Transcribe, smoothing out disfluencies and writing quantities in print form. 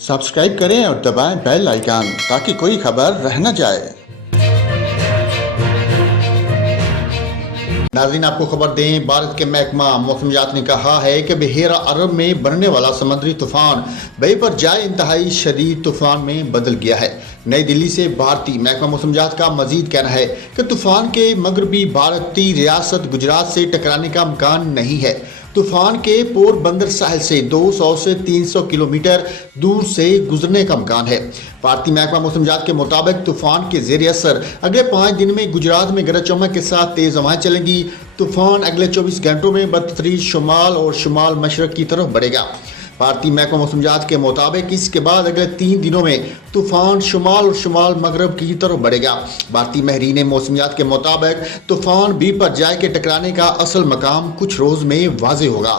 Subscribe करें और दबाएं बेल आइकन ताकि कोई खबर रह न जाए। नाज़रीन, आपको खबर दें, भारत के महकमा मौसमियात ने कहा है कि बहेरा अरब में बनने वाला समुद्री तूफान बेपरजाए इंतहाई शदीद तूफान में बदल गया है। नई दिल्ली से भारतीय महकमा मौसमियात का मजीद कहना है कि तूफान के मगरबी भारतीय रियासत गुजरात से टकराने का इम्कान नहीं है। तूफान के पोरबंदर साहिल से 200 से 300 किलोमीटर दूर से गुजरने का इम्कान है। भारतीय महकमा मौसमियात के मुताबिक तूफान के ज़ेर असर अगले 5 दिन में गुजरात में गरज चमक के साथ तेज़ हवाएं चलेंगी। तूफान अगले 24 घंटों में बदतरीन शुमाल और शुमाल मशरक की तरफ बढ़ेगा। भारतीय महकमा मौसमियात के मुताबिक इसके बाद अगले 3 दिनों में तूफान शुमाल और शुमाल मगरब की तरफ बढ़ेगा। भारतीय माहिरीन मौसमियात के मुताबिक तूफान बेपरजाए के टकराने का असल मकाम कुछ रोज़ में वाज़ेह होगा।